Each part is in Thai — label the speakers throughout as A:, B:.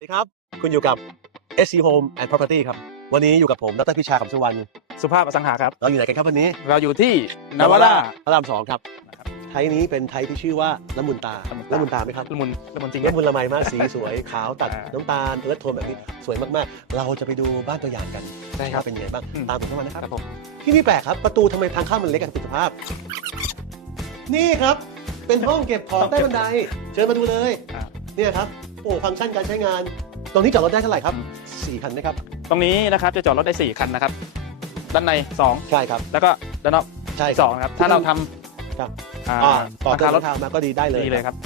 A: สวัสดีครับ คุณอยู่กับ SC Home and Property ครับ วันนี้อยู่กับผมดรพิชาคำสุวรรณ
B: สุภาพอสังหาครับ
A: เราอยู่ไหนกันครับวันนี้
B: เราอยู่ที่นาวาร่า
A: พระรามสองครับ
B: นะครับ
A: ไทยนี้เป็นไทยที่ชื่อว่าละมุนตา
B: ละมุนตา
A: ละมุนตาไหมครับ
B: ละมุนละมุนจริง
A: ละมุนละไมมากสีสวยขาวตัด
B: อ่า
A: น้ำตาลเอิร์ธโทนแบบนี้สวยมากๆ เราจะไปดูบ้านตัวอย่างกัน
B: ใช่ครับ
A: ว่าเป็นยังไงบ้าง
B: อืม
A: ตามผมเข้ามานะครับ
B: ครับผม
A: ที่นี่แปลกครับประตูทำไมทางเข้ามันเล็กกันคุณสุภาพ นี่ครับเป็นห้องเก็บของใต้บันไดเชิญมาดูเลย
B: อ่า
A: เนี่ยครับ โอ้ฟังก์ชันการใช้งาน ตรงนี้จอดรถได้เท่าไหร่ครับ
B: อืม
A: สี่คันไหมครับ
B: ตรงนี้นะครับจะจอดรถได้ 4 คันนะครับ ด้านใน2
A: ใช่ครับ
B: แล้วก็ด้านนอก
A: ใช่
B: สองนะครับ ถ้าเราท
A: ครับำ
B: อ่า
A: อ่าต่อ
B: รา
A: เติ
B: คามรถ
A: ทางมาก็ดีได้เลย
B: ดีเลยครับ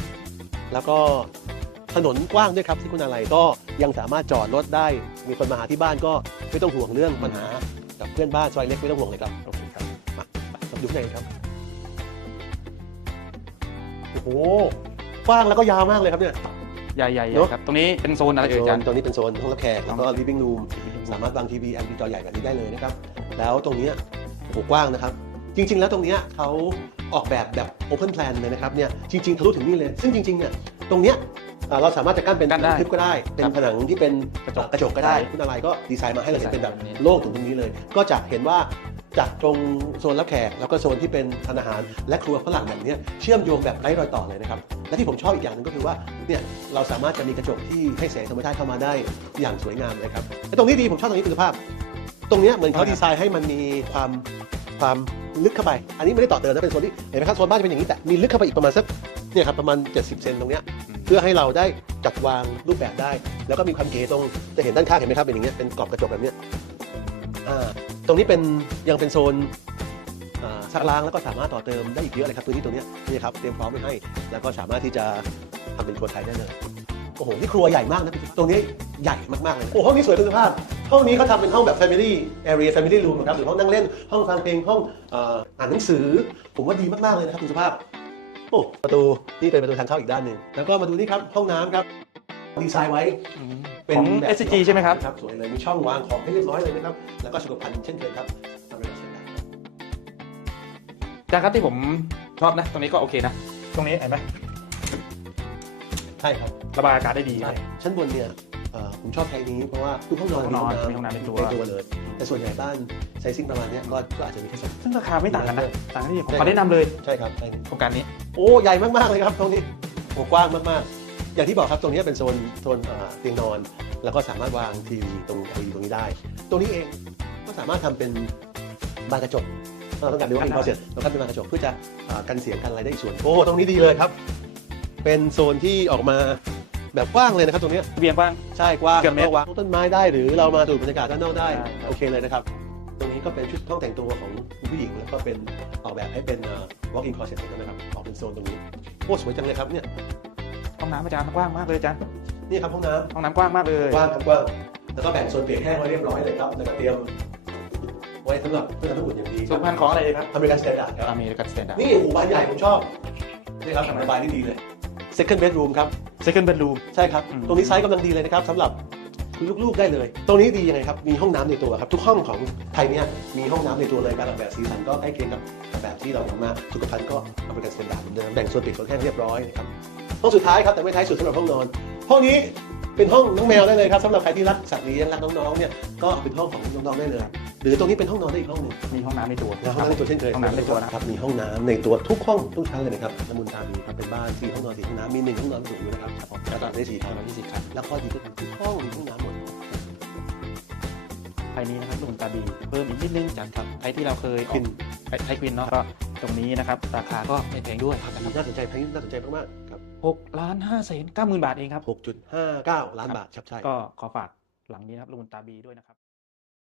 A: แล้วก็ถนนกว้างด้วยครับที่คุณอะไรก็ยังสามารถจอดรถได้ มีคนมาหาที่บ้านก็ไม่ต้องห่วงเรื่องปัญหากับเพื่อนบ้านซอยเล็กไม่ต้องห่วงเลยครับ
B: โอเคครับ
A: มามาดูข้างในครับโอ้โหกว้างแล้วก็ยาวมากเลยครับเนี่ย
B: ใหญ่ๆใหญ่
A: เนอะ
B: ครับ ตรงนี้เป็นโซนอะไรเอ่ยอาจารย์
A: ตรงนี้เป็นโซนห้องรับแขกแล้วก็ living room สามารถวางทีวี LED จอใหญ่แบบนี้ได้เลยนะครับ แล้วตรงเนี้ยโอ้โหกว้างนะครับ จริง ๆ แล้วตรงเนี้ยเขาออกแบบแบบ open plan เลยนะครับเนี่ยจริง ๆ ทะลุถึงนี่เลย ซึ่งจริง ๆ เนี่ยตรงเนี้ยอ่าเราสามารถจะกั้นเป็น
B: กั้นได้
A: ทึบก็ได้ เป็น
B: ครับ
A: ผนังที่เป็น
B: กระจก
A: กระจกก็ได้
B: ใช่
A: คุณอะไรก็ดีไซน์มาให้เราเห็นเป็นแบบ
B: ดีไซน์แบบนี้
A: โล่งถึงตรงนี้เลย ก็จะเห็นว่าจากตรงโซนรับแขกแล้วก็โซนที่เป็นทานอาหารและครัวฝรั่งแบบเนี้ยเชื่อมโยงแบบไร้รอยต่อเลยนะครับ และที่ผมชอบอีกอย่างหนึงก็คือว่าเนี่ยเราสามารถจะมีกระจกที่ให้แสงธรรมชาติเข้ามาได้อย่างสวยงามเลยครับและตรงนี้ดีผมชอบตรงนี้คุณภาพ ตรงเนี้ยเหมือนเขาดีไซน์ให้มันมีความความลึกเข้าไป อันนี้ไม่ได้ต่อเติมนะเป็นโซนที่เห็นไหมครับโซนบ้านจะเป็นอย่างนี้แต่มีลึกเข้าไปอีกประมาณสักเนี่ยครับประมาณ 70 เซนตรงเนี้ยเพื่อให้เราได้จัดวางรูปแบบได้ แล้วก็มีความเก๋ตรงจะเห็นด้านข้างเห็นไหมครับเป็นอย่างเงี้ยเป็นกรอบกระจกแบบเนี้ยอ่าตรงนี้เป็นยังเป็นโซน ซักล้างแล้วก็สามารถต่อเติมได้อีกเยอะเลยครับพื้นที่ตรงเนี้ยนี่ครับเตรียมพร้อมไว้ให้ แล้วก็สามารถที่จะทำเป็นครัวไทยได้เลยโอ้โหนี่ครัวใหญ่มากนะตรงนี้ใหญ่มากๆเลยโอ้ห้องนี้สวยคุณสุภาพห้องนี้เขาทำเป็นห้องแบบ Family Area Family Room นะครับหรือห้องนั่งเล่นห้องฟังเพลงห้องเอ่ออ่านหนังสือ ผมว่าดีมากๆเลยนะครับคุณสุภาพโอ้ประตูนี่เป็นประตูทางเข้าอีกด้านหนึ่งแล้วก็มาดูนี่ครับห้องน้ำครับดีไซน์ไว้เป็น
B: ของ
A: แบบ
B: SCG ใช่ไหมครับ
A: ครับสวยเลยมีช่องวางของให้เรียบร้อยเลยนะครับแล้วก็สุขภัณฑ์เช่นเคยครับ
B: จารย์ครับที่ผมชอบนะ ตรงนี้ก็โอเคนะ ตรงนี้เห็นไหม
A: ใช่ครับ
B: ระบายอากาศได้ดี
A: ใช่ชั้นบนเนี่ยเอ่อผมชอบไทยนี้เพราะว่าทุกห้องนอน
B: ห้องนอน
A: มี
B: มีห้องน้ำเป็นตัว
A: เป็นตัวเลย แต่ส่วนใหญ่บ้านไซซิ่งประมาณเนี้ยก็ก็อาจจะมีแค่สอง
B: ซึ่งราคาไม่ต่างกันนะต่างกันที่ผม
A: ใช่
B: ขอแนะนำเลย
A: ใช่ครับใช่
B: โครงการนี้
A: โอ้ใหญ่มาก ๆ เลยครับตรงนี้โอ้กว้างมาก ๆ อย่างที่บอกครับตรงนี้เป็นโซนโซนอ่าเตียงนอน แล้วก็สามารถวางทีวีตรงทีวีตรงนี้ได้ตรงนี้เองก็สามารถทำเป็นบานกระจกถ้า เราต้องการดูว่ามีพอเสร็จเราทำเป็นบานกระจกเพื่อจะอ่ากันเสียงกันอะไรได้อีกส่วนโอ้ตรงนี้ดีเลยครับ เป็นโซนที่ออกมาแบบกว้างเลยนะครับตรงเนี้ย
B: เบียงกว้าง
A: ใช่กว้าง
B: เกือบเมตร
A: ก็วางต้นไม้ได้หรือเรามาดูดบรรยากาศด้านนอกได้
B: ใช่ครับ
A: โอเคเลยนะครับ ตรงนี้ก็เป็นชุดห้องแต่งตัวของคุณผู้หญิงแล้วก็เป็นออกแบบให้เป็น walk in closet นะครับออกเป็นโซนตรงนี้โอ้สวยจังเลยครับเนี่ย
B: ห้องน้ำอาจารย์กว้างมากเลยอาจารย์
A: นี่ครับห้องน้
B: ห้องน้ำกว้างมากเลยำ
A: กว้างครับกว้างแล้วก็แบ่งโซนเปียกแห้งไว้เรียบร้อยเลยครับแล้วก็เตรียม ไว้สำหรับเพื่อทำให้อุ่นอย่างดี
B: สุขภัณฑ์ของอะไรครับ
A: อเมริกันสแตนดาร์ดครับ
B: อเมริกันสแตนดาร์ด
A: นี่หูบานใหญ่ผมชอบนี่ครับระบายได้ดีเลย second bedroom ครับ
B: second bedroom
A: ใช่ครับ
B: อืม
A: ตรงนี้ไซส์กำลังดีเลยนะครับสำหรับคุณลูกๆได้เลย ตรงนี้ดียังไงครับ มีห้องน้ำในตัวครับ ทุกห้องของไทยเนี่ยมีห้องน้ำในตัวเลยการออกแบบสีสันก็ใกล้เคียงกับแบบที่เราทำมาสุขภัณฑ์ก็เอาไปกันสแตนดาร์ดเหมือนเดิมแบ่งส่วนปิดส่วนแห้งเรียบร้อยนะครับ ห้องสุดท้ายครับแต่ไม่ท้ายสุดสำหรับห้องนอน ห้องนี้เป็นห้องน้องแมวได้เลยครับสำหรับใครที่รักสัตว์เลี้ยงรักน้องๆเนี่ยก็เป็นห้องของน้องๆได้เลย หรือตรงนี้เป็นห้องนอนได้อีกห้องหนึ่ง
B: มีห้องน้ำในตัว
A: นะห้องน้ำในตัวเช่นเคย
B: ห้องน้ำในตัวนะ
A: ครับมีห้องน้ำในตัวทุกห้องทุกชั้นเลยนะครับละมุนตามีครับเป็นบ้านสี่ห้องนอนสี่ห้องน้ำมีหนึ่งห้องนอนสูงอยู่นะครับครับผมแล้วก็ได้สี่ห้องนอนที่สี่ครับแล้วข้อดีก็คือทุกห้องมีห้องน้ำหมด
B: ภายนี้นะครับลูกตาบีเพิ่มอีกนิดนึงจากไทยที่เราเคย
A: ควิน
B: ไทยควินเนาะก็ตรงนี้นะครับราคาก็ไม่แพงด้วยนะครับ
A: น่าสนใจแพงน่าสนใจมากๆครับ
B: หกล้านห้าแสนเก้าหมื่นบาทเองครับ
A: หกจุดห้าเก้าล้านบาทครับใช่
B: ก็ขอฝากหลังนี้นะครับลูกตาบีด้วยนะครับ